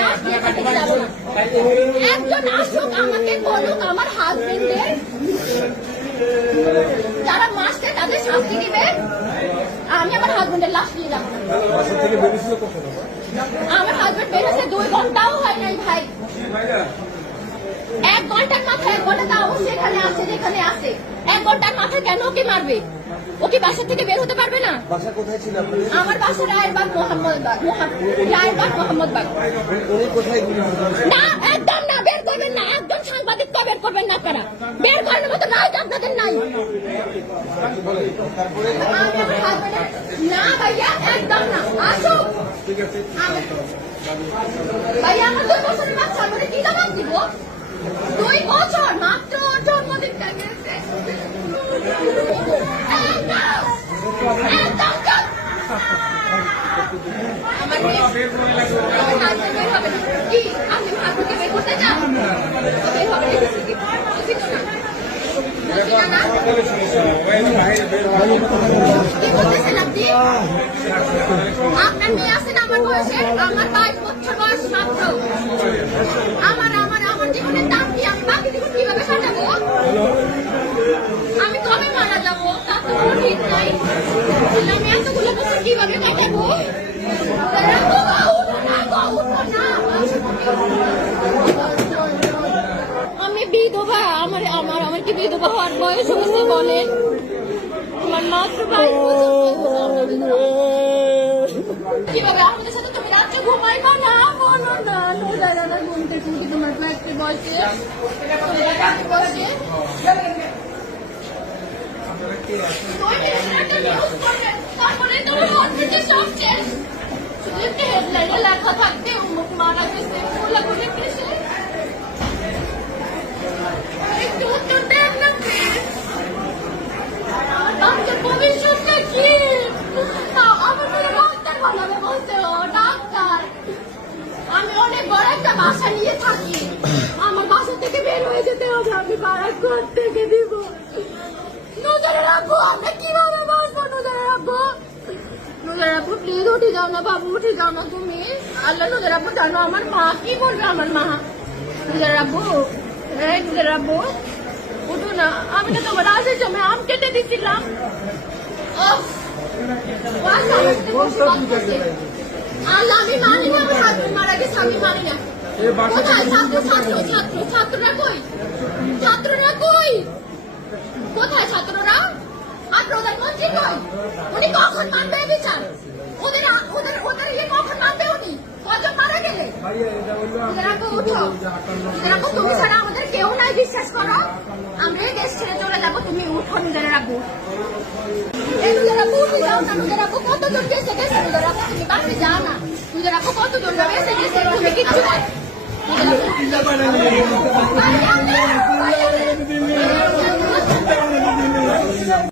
লাশ নিয়ে থাকতে যাবো না। একজন আসুক আমাকে বলুক আমার হাজবেন্ডের যারা মাসে তাদের শাস্তি দিবে, আমি আমার হাজবেন্ডের লাশ নিয়ে যাবো। আমার হাজবেন্ড বেরোছে 2 ঘন্টাও হয় নাই ভাই। 1 ঘন্টার মাথায় 1 ঘন্টা তাও সেখানে আছে যেখানে আছে। 1 ঘন্টার মাথায় কেন ওকে মারবে? ওকে বাসা থেকে বের হতে পারবে না? বাসা কোথায় ছিল? আমার বাসা রায়েরবাগ মোহাম্মদবাগ। রায়েরবাগ মোহাম্মদবাগ। উনি কোথায়? না একদম না, বের করবেন না। একদম সাংবাদিককে বের করবেন না আপনারা। বের করার মতো রাইট আপনাদের নাই। না ভাইয়া একদম না, আসুক। ভাইয়া আমার 2 বছরের বাচ্চা, আমাদের কি দাম দিব? 2 বছর মাত্র, জন্মদিনটা গেছে। আমার বের হবে না কি? আপনি হাতকে বের করতে চান? বের হবে না। আপনার মেয়ে আছেন আমার বয়সে, আমার 22 বছর বয়স মাত্র। আমার জীবনের দাম কি? আমি বাকি জীবন কিভাবে কাটাবো? আমি কবে মারা যাবো তা তো কোনো ঠিক নাই। আমি এতগুলো বছর কিভাবে কাটাবো? আমি বিধবা। আমার কি বিধবা হওয়ার বয়স হয়েছে বলেন? আমার মাত্র 22 বছর। কিভাবে আমাদের সাথে তুমি রাত্রে ঘুমাইবা না? বলো না। দাদা ঘুমতে তুমি তোমার একটা বয়সে তারপরে তোমার হসপিটালে সব শেষ। শুধু একটা হেডলাইনে লেখা থাকতে অমুক মারা গেছে, গোলাগুলি করেছে। একটু উত্তর দেন না প্লিজ। আমার বাচ্চার ভবিষ্যৎটা কি? আমার কোনো ডাক্তার বানাবে বলতে, ডাক্তার। আমি অনেক বড় একটা বাসা নিয়ে থাকি, আমার বাসা থেকে বের হয়ে যেতে হবে। আমি ভাড়া ঘর থেকে দিব। নুজারের আব্বু, আমরা কিভাবে বাঁচবো? নুজারের আব্বু, নুজারের আব্বু প্লিজ উঠে যাও না বাবু, উঠে যাও না তুমি। আল্লাহ, নুজারের আব্বু জানো আমার মা কি বলবে? আমার মা, নুজারের আব্বু, নুজারের আব্বু উঠো না। আমি তো তোমার আসার সময় আম কেটে দিচ্ছিলাম। আল্লাহ, আমি মানি না। আমার হাজবেন্ড মারা গেছে, আমি মানি না। কোথায় ছাত্ররা কই? ছাত্ররা কই? কোথায় ছাত্ররা? আর প্রধানমন্ত্রী কই? উনি কখন মানবে বিচার? ওদের কখন মানবে? উনি কজন মারা গেলে? তুমি ছাড়া আমাদের কেউ নাই, বিশ্বাস করো। আমরা এই দেশ ছেড়ে চলে যাবো, তুমি উঠো। নিজের রাখবো, উঠে যাও না। নিজের রাখবো কতজন গেছে গেছে, নিজের রাখবো তুমি বাড়তে যাও না। নিজের রাখবো কতজন গেছে গেছে, তুমি কিচ্ছু